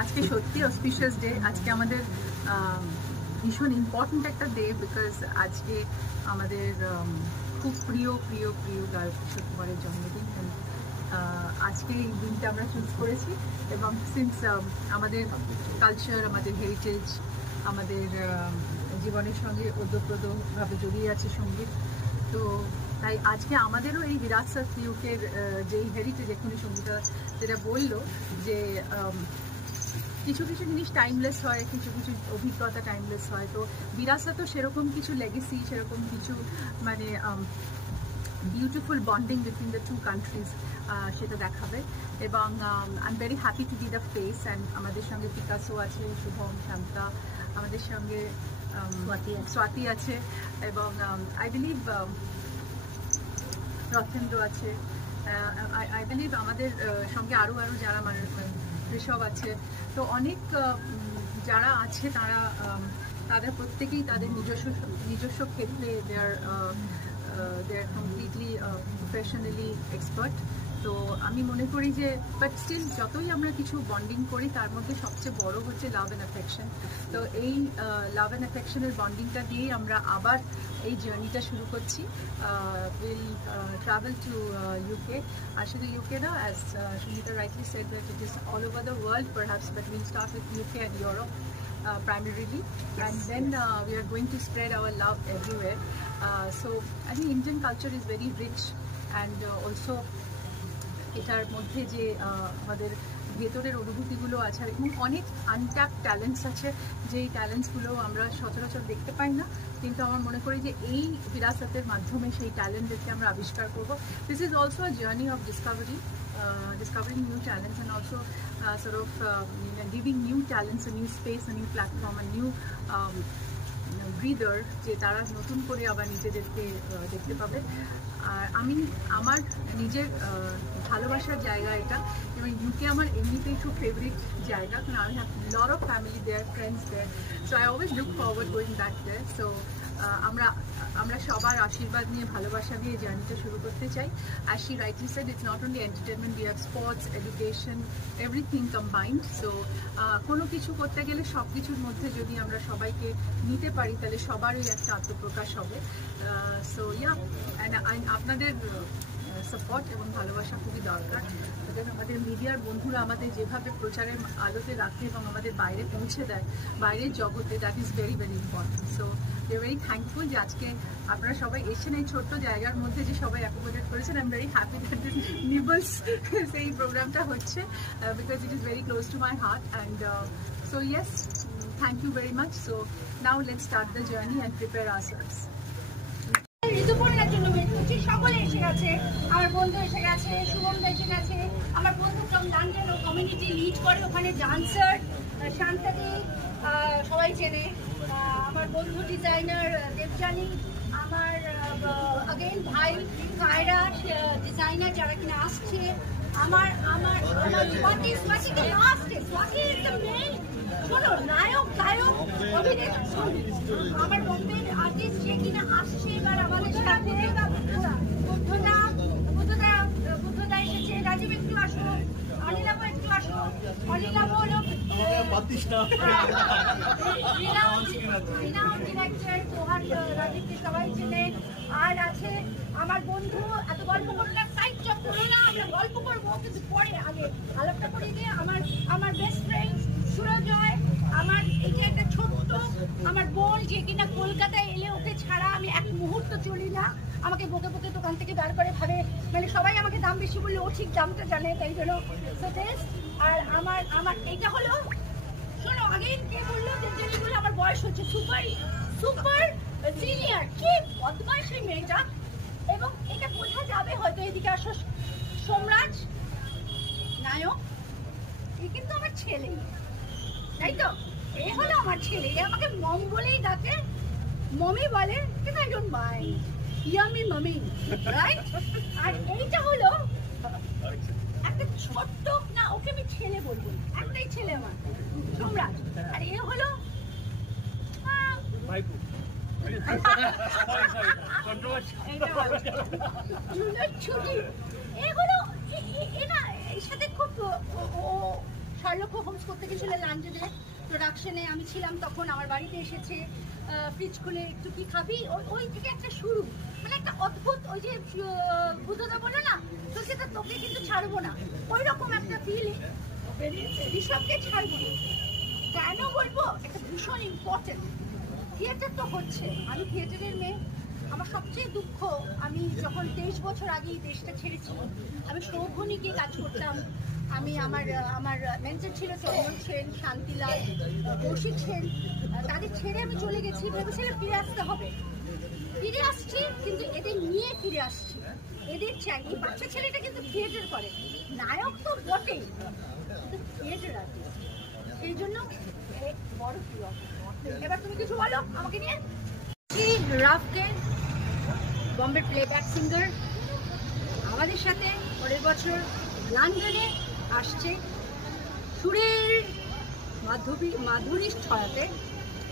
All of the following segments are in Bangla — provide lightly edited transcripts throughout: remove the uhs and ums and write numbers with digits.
আজকে সত্যি অসপিশিয়াস ডে। আজকে আমাদের ভীষণ ইম্পর্ট্যান্ট একটা ডে, বিকজ আজকে আমাদের খুব প্রিয় প্রিয় প্রিয় গায়ক কিশোর কুমারের জন্মদিন। আজকে এই দিনটা আমরা চুজ করেছি, এবং সিন্স আমাদের কালচার, আমাদের হেরিটেজ, আমাদের জীবনের সঙ্গে ওতপ্রোতভাবে জড়িয়ে আছে সঙ্গীত, তো তাই আজকে আমাদেরও এই বিরাসত ইউকের যেই হেরিটেজ, এখনই সঙ্গীতা যেটা বললো যে কিছু কিছু জিনিস টাইমলেস হয়, কিছু কিছু অভিজ্ঞতা টাইমলেস হয়, তো বিরাসতও সেরকম কিছু লেগেসি, সেরকম কিছু মানে beautiful bonding between the two countries সেটা দেখাবে। এবং I am very happy to be the face. And আমাদের সঙ্গে পিকাসো আছে, শুভম, শান্তা, আমাদের সঙ্গে স্বাতি আছে, এবং আই বিলিভ রথেন্দ্র আছে, আই বিলিভ আমাদের সঙ্গে আরও যারা মানে ঋষভ আছে, তো অনেক যারা আছে তারা তাদের প্রত্যেকেই তাদের নিজস্ব ক্ষেত্রে দে আর কমপ্লিটলি প্রফেশনালি এক্সপার্ট। তো আমি মনে করি যে বাট স্টিল যতই আমরা কিছু বন্ডিং করি, তার মধ্যে সবচেয়ে বড় হচ্ছে লাভ অ্যান্ড অ্যাফেকশন। তো এই লাভ অ্যান্ড অ্যাফেকশনের বন্ডিংটা দিয়েই আমরা আবার এই জার্নিটা শুরু করছি। উইল ট্রাভেল টু ইউকে, আর শুধু ইউকে না, as Sangeeta rightly said that it is all over the world perhaps, but will start with UK and Europe primarily, and then we are going to spread our love everywhere. So I think Indian culture is very rich, and also এটার মধ্যে যে আমাদের ভেতরের অনুভূতিগুলো আছে, এবং অনেক আনট্যাপ ট্যালেন্টস আছে, যেই ট্যালেন্টসগুলো আমরা সচরাচর দেখতে পাই না, কিন্তু আমার মনে করি যে এই বিরাসতের মাধ্যমে সেই ট্যালেন্টদেরকে আমরা আবিষ্কার করব। This is also a journey of discovering new talents, and also sort of giving new talents a new space, a new platform, a new breather, যে তারা নতুন করে আবার নিজেদেরকে দেখতে পাবে। আর আমি আমার নিজের ভালোবাসার জায়গা এটা, এবং ইউকে আমার এমনিতেই খুব ফেভারিট জায়গা, কারণ I have lot of family there, friends there, so I always look forward going back there. So আমরা সবার আশীর্বাদ নিয়ে, ভালোবাসা দিয়ে জার্নিটা শুরু করতে চাই। As she rightly said, it's not only entertainment, we have sports, education, everything combined. So কোনো কিছু করতে গেলে সব কিছুর মধ্যে যদি আমরা সবাইকে নিতে পারি, তাহলে সবারই একটা আত্মপ্রকাশ হবে। সো ইয়া, অ্যান্ড আপনাদের সাপোর্ট এবং ভালোবাসা খুবই দরকার। আমাদের মিডিয়ার বন্ধুরা আমাদের যেভাবে প্রচারের আলোতে রাখে এবং আমাদের বাইরে পৌঁছে দেয়, বাইরের জগতে, that is very very important. So we are very thankful যে আজকে আপনারা সবাই এসেছেন এই ছোট্ট জায়গার মধ্যে, যে সবাই অ্যাকোমোডেট করেছেন। I am very happy that নিবলস সেই প্রোগ্রামটা হচ্ছে, because it is very close to my heart. And so yes, thank you very much. So now let's start the journey and prepare ourselves. ঋতুপর্ণার জন্য ওয়েট করছি, সকলে এসে গেছে, আমার বন্ধু এসে গেছে, শুভম এসে গেছে, আমার বন্ধু ফ্রম লন্ডন, ও কমিউনিটি লিড করে, ওখানে ডান্সার, শান্তাদি সবাই চেনে, আমার বন্ধু ডিজাইনার দেবজানী, আমার আগেন ভাই কায়রা ডিজাইনার, যারা কিনা আসছে, আমার স্বাতিকে লাস্টে, স্বাতি ইজ দ্য মেইন, শোনো, নায়ক গায়ক অভিনেতা, আমার বোম্বের আর্টিস্ট যে কিনা আসছে এবার আমাদের সাথে, বুদ্ধদা এসেছে, রাজীব একটু আসো, অনিলাভ একটু আসো, অনিলাভ হলো ডিরেক্টর, তোহার রাজীবকে সবাই চেনে। আর আছে আমার বন্ধু, এত গল্প করলাম, সাইড চক করো না, আমরা গল্প করবো, কিন্তু পরে আগে আলাপটা করে দিয়ে আমার বেস্ট ফ্রেন্ড সুরজয়, আমার এই যে একটা ছোট্ট আমার বোন, যে কিনা কলকাতায় এলে ওকে ছাড়া আমি এক মুহূর্ত চলি না, আমাকে বকে বকে দোকান থেকে বার করে ভাবে, মানে সবাই আমাকে দাম বেশি বললে ও ঠিক দামটা জানে, তাই জন্য। আর আমার এটা হলো, শোনো, আগে কে বললো যে আমার বয়স হচ্ছে সুপার সিনিয়র, কি বদমাইশ এই মেয়েটা, এবং এটা বোঝা যাবে হয়তো। এদিকে আসো সোমরাজ নায়ক, এ কিন্তু আমার ছেলে, তাই তো? এ হলো আমার ছেলে, এ আমাকে মম বলেই ডাকে, মমি বলে, কিন্তু আই ডোন্ট মাইন্ড, ইয়ামি মামি, রাইট? আর এইটা হলো একটা ছোট্ট, না ওকে আমি ছেলে বলবো, একটাই ছেলে আমার, সোমরাজ। আর এ হলো ছুটি, এগুলো এর সাথে খুব শার্লক হোমস করতে গেছিল লন্ডনে প্রোডাকশনে, আমি ছিলাম তখন, আমার বাড়িতে এসেছে, ফ্রিজ খুলে একটু কি খাবি, ওই থেকে একটা শুরু, মানে একটা অদ্ভুত, ওই যে বুদ্ধদা বলে না তো সেটা তোকে কিন্তু ছাড়বো না, ওই রকম একটা ফিলিং। ঋষভকে ছাড়বো না কেন বলবো, একটা ভীষণ ইম্পর্টেন্ট। থিয়েটার তো হচ্ছে, আমি থিয়েটারের মেয়ে। আমার সবচেয়ে দুঃখ, আমি যখন 23 বছর আগে এই দেশটা ছেড়েছি, আমি শোভনীকে কাজ করতাম, আমি আমার মেন্টর ছিল চন্দন সেন, শান্তিলাল, কৌশিক সেন, তাদের ছেড়ে আমি চলে গেছি, ভেবেছিলাম ফিরে আসতে হবে, ফিরে আসছি, কিন্তু এদের নিয়ে ফিরে আসছি। এদের চাই, এই বাচ্চা ছেলেটা কিন্তু থিয়েটার করে, নায়ক তো বটেই, কিন্তু থিয়েটার আর্টিস্ট, সেই জন্য বড় প্রিয়। এবার তুমি কিছু বলো আমাকে নিয়ে। রাফকে, বম্বে প্লেব্যাক সিঙ্গার, আমাদের সাথে পরের বছর লন্ডনে আসছে, সুরের মাধুরী ছড়াতে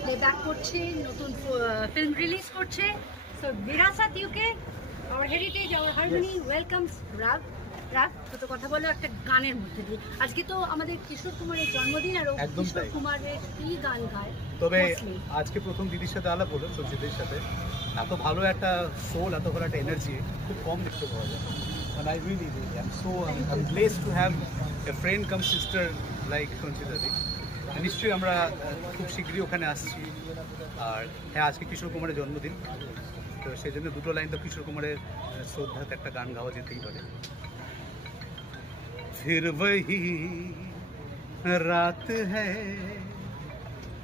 প্লেব্যাক করছে, নতুন ফিল্ম রিলিজ করছে। So Virasat UK, our heritage, our harmony welcomes raga. Raga তো কথা বলো একটা গানের মধ্যে দিয়ে। আজকে তো আমাদের কিশোর কুমারের জন্মদিন, আর কিশোর কুমারের কি গান গায়। তবে আজকে প্রথম দিদির সাথে আলাপ হলো, সঞ্চিতের সাথে, এত ভালো একটা সোল, এত ভালো একটা এনার্জি খুব কম দেখতে পাওয়া যায়। And I really I'm blessed to have a friend come sister like Sanchita দি। নিশ্চয়ই আমরা খুব শীঘ্রই ওখানে আসছি। আর হ্যাঁ, আজকে কিশোর কুমারের জন্মদিন, তো সেই জন্য দুটো লাইন তো কিশোর কুমারের শ্রদ্ধাতে একটা গান গাওয়া যেতেই পারে। फिर वही रात है,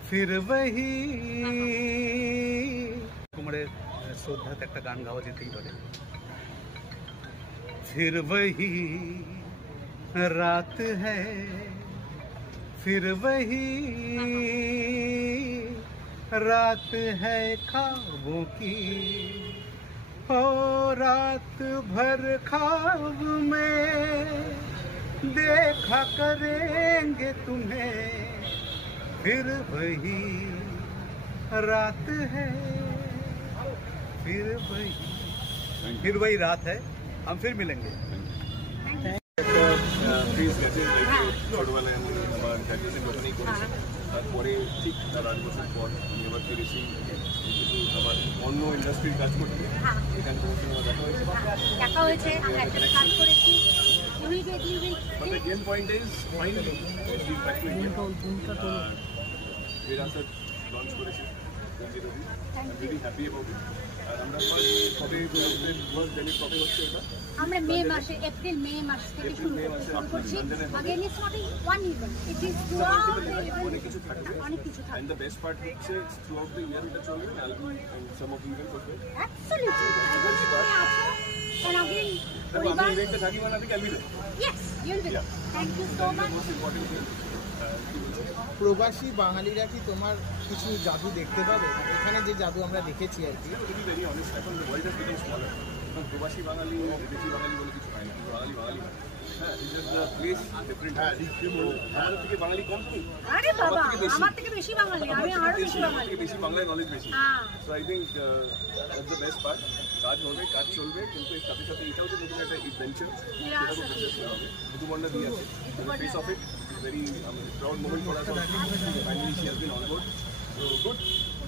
फिर वही, কুমারের শ্রদ্ধাতে একটা গান গাওয়া যেতেই পারে। फिर वही रात है, फिर वही रात है ख्वाबों की, हो रात भर ख्वाब में देखा करेंगे तुम्हें, फिर वही रात है, फिर वही रात है, हम फिर मिलेंगे। প্লিজ গেছে ছোটবেলায় আমি আমার গ্র্যাজুয়েশন ওখানেই করেছি, তারপরে ঠিক তার 8 বছর পর আমি এবার ফিরেছি কিছু আমার অন্য ইন্ডাস্ট্রির কাজ করতে। এখানে তোমার সঙ্গে দেখা হয়েছে, আমরা একসাথে কাজ করেছি। The main point is finally we back to India. Virasat launch করেছি, I'm really happy about it. আর আমরা কবে কবে হচ্ছে এটা? আমরা মে মাসে, এপ্রিল মে মাস থেকে শুরু করছি। Again it's not one event, it is throughout the event, অনেক কিছু থাকবে। And the best part হচ্ছে throughout the year এটা চলবে, album and some of the events also. Absolutely. And again আপনি ইভেন্টে থাকবেন না, আপনি always. Yes, you'll be there. Thank you so much. প্রবাসী বাঙালিরা কি তোমার কিছু জাদু দেখতে পাবে? এখানে যে জাদু আমরা দেখেছি আর কি, এখন ওয়ার্ল্ড হ্যাজ বিকাম স্মলার। এখন প্রবাসী বাঙালি, বিদেশি বাঙালি বলে কিছু হয় না, বাঙালি হ্যাঁ, it is the place different. আমাদের থেকে বাঙালি কম কি? আরে বাবা, আমার থেকে বেশি বাঙালি, আমি আরো বেশি বাঙালি, বেশি বাংলায় নলেজ বেশি। So I think that's the best part. কাজ হবে, কাজ চলবে, কিন্তু এর সাথে সাথে এটাও তো নতুন একটা ইনভেনশন, সেটা তো সাকসেসফুল হবে। ঋতুপর্ণা দিয়ে আছে, face of it very proud moment for us. Finally she has been on board, so good.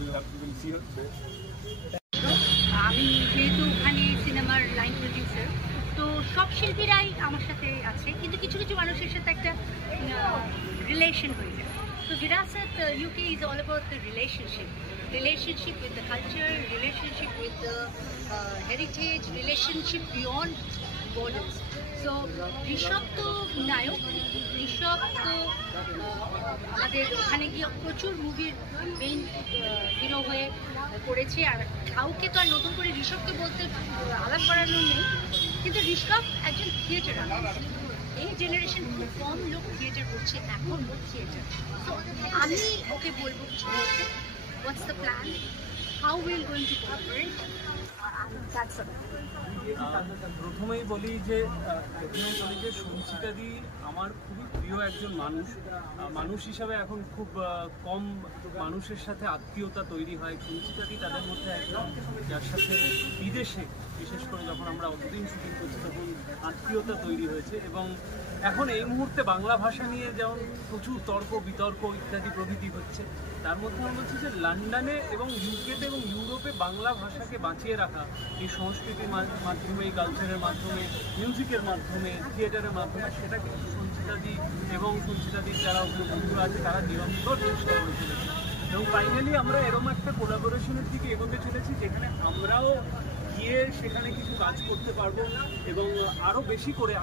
We will see her. আমি যেহেতু ওখানে সিনেমার লাইন প্রডিউসার, তো সব শিল্পীরাই আমার সাথে আছে, কিন্তু কিছু কিছু মানুষের সাথে একটা রিলেশন হয়ে যায়। So Virasat UK is all about the relationship with the culture, relationship with the heritage, relationship beyond borders. So Rishabh তো নায়ক, ঋষভ তো আমাদের ওখানে গিয়ে প্রচুর মুভির মেইন হিরো হয়ে করেছে, আর কাউকে তো আর নতুন করে ঋষভকে বলতে আলাপ করানো নেই, কিন্তু ঋষভ একজন থিয়েটার আর্টিস্ট। এই জেনারেশন খুব কম লোক থিয়েটার করছে, এখন থিয়েটার। তো আমি ওকে বলবো কিছু বলতে, what's the plan, how will going to cooperate. প্রথমেই বলি যে সঞ্চিতাদি আমার খুবই প্রিয় একজন মানুষ হিসাবে এখন খুব কম মানুষের সাথে আত্মীয়তা তৈরি হয়। সঞ্চিতাদি তাদের মধ্যে একজন, যার সাথে বিদেশে বিশেষ করে যখন আমরা অতদিন শুটিং করছি তখন আত্মীয়তা তৈরি হয়েছে, এবং এখন এই মুহূর্তে বাংলা ভাষা নিয়ে যেমন প্রচুর তর্ক বিতর্ক ইত্যাদি প্রভৃতি হচ্ছে, তার মধ্যে আমি বলছি যে লন্ডনে এবং ইউকেতে এবং ইউরোপে বাংলা ভাষাকে বাঁচিয়ে রাখা এই সংস্কৃতির মাধ্যমে, এই কালচারের মাধ্যমে, মিউজিকের মাধ্যমে, থিয়েটারের মাধ্যমে, সেটা কিন্তু সঞ্চিতাদি এবং সঞ্চিতাদির যারা বন্ধুরা আছে তারা নিরন্তর চেষ্টা করে চলেছে। এবং ফাইনালি আমরা এরকম একটা কোলাবোরেশনের দিকে এগোতে চলেছি যেখানে আমরাও গিয়ে সেখানে কিছু কাজ করতে পারবো এবং আরও বেশি করে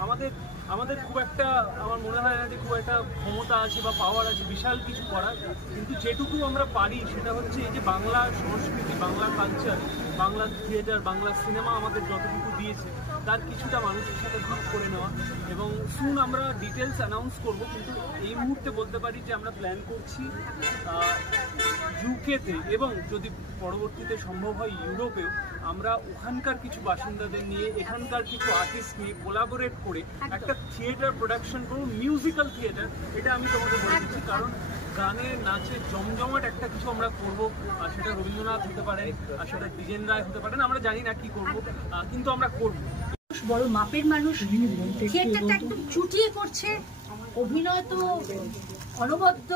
আমাদের খুব একটা, আমার মনে হয় না যে খুব একটা ক্ষমতা আছে বা পাওয়ার আছে বিশাল কিছু করার, কিন্তু যেটুকু আমরা পারি সেটা হচ্ছে এই যে বাংলা সংস্কৃতি, Bangla culture, Bangla theatre, Bangla cinema আমাদের যতটুকু দিয়েছে তার কিছুটা মানুষের সাথে ভাগ করে নেওয়া। এবং সুন আমরা ডিটেলস অ্যানাউন্স করব, কিন্তু এই মুহূর্তে বলতে পারি যে আমরা প্ল্যান করছি ইউকেতে এবং যদি পরবর্তীতে সম্ভব হয় ইউরোপেও আমরা ওখানকার কিছু বাসিন্দাদের নিয়ে, এখানকার কিছু আর্টিস্ট নিয়ে কোলাবোরেট করে একটা থিয়েটার প্রোডাকশন করবো, মিউজিক্যাল থিয়েটার। এটা আমি তোমাকে বলে দিচ্ছি, কারণ গানে নাচে জমজমাট একটা কিছু আমরা করবো, আর সেটা রবীন্দ্রনাথ হতে পারে, আর সেটা দ্বিজেন রায় হতে পারে, আমরা জানি না কি করবো, কিন্তু আমরা করবো। বড় মাপের মানুষ, থিয়েটারটা একদম চুটিয়ে করছে, অভিনয় তো অনবদ্য।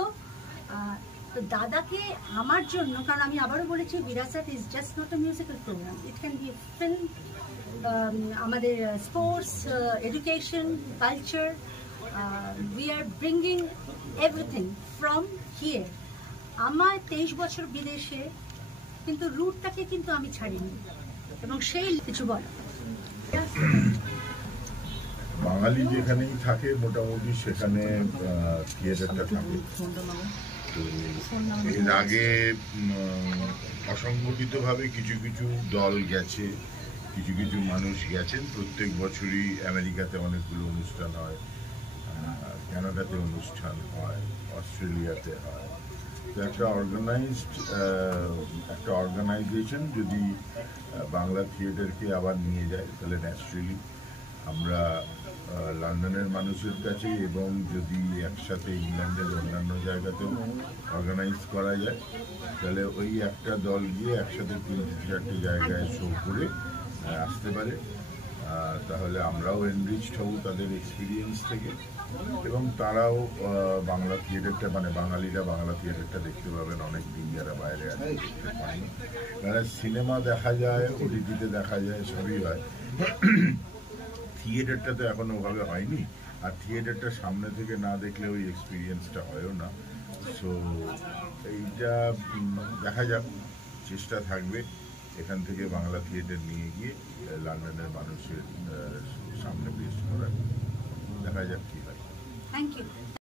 তো দাদাকে আমার জন্য, কারণ আমি আবারও বলেছি Virasat is just not a musical program, it can be film, আমাদের sports, education, culture, we are bringing everything from here. আমার 23 বছর বিদেশে, কিন্তু রুটটাকে কিন্তু আমি ছাড়িনি, এবং সেই কিছু বলা বাঙালি যেখানেই থাকে মোটামুটি সেখানে থিয়েটারটা থাকে। তো এর আগে অসংগঠিতভাবে কিছু কিছু দল গেছে, কিছু কিছু মানুষ গেছেন। প্রত্যেক বছরই আমেরিকাতে অনেকগুলো অনুষ্ঠান হয়, কানাডাতে অনুষ্ঠান হয়, অস্ট্রেলিয়াতে হয়। তো একটা অর্গানাইজেশন যদি বাংলা থিয়েটারকে আবার নিয়ে যায় তাহলে ন্যাচারালি আমরা লন্ডনের মানুষের কাছে, এবং যদি একসাথে ইংল্যান্ডের অন্যান্য জায়গাতেও অর্গানাইজ করা যায় তাহলে ওই একটা দল গিয়ে একসাথে 3-4টে জায়গায় শো করে আসতে পারে। তাহলে আমরাও এনরিচড হব তাদের এক্সপিরিয়েন্স থেকে, এবং তারাও বাংলা থিয়েটারটা, মানে বাঙালিরা বাংলা থিয়েটারটা দেখতে পাবেন অনেক দিন যারা বাইরে আছে দেখতে পায়নি। কারণ সিনেমা দেখা যায়, ওটিটিতে দেখা যায়, সবই হয়, থিয়েটারটা তো এখনো ওভাবে হয়নি। আর থিয়েটারটা সামনে থেকে না দেখলে ওই এক্সপিরিয়েন্সটা হয়ও না। সো এইটা দেখা যাক, চেষ্টা থাকবে এখান থেকে বাংলা থিয়েটার নিয়ে গিয়ে লন্ডনের মানুষের সামনে পেশ করার। দেখা যাক কি হয়। Thank you.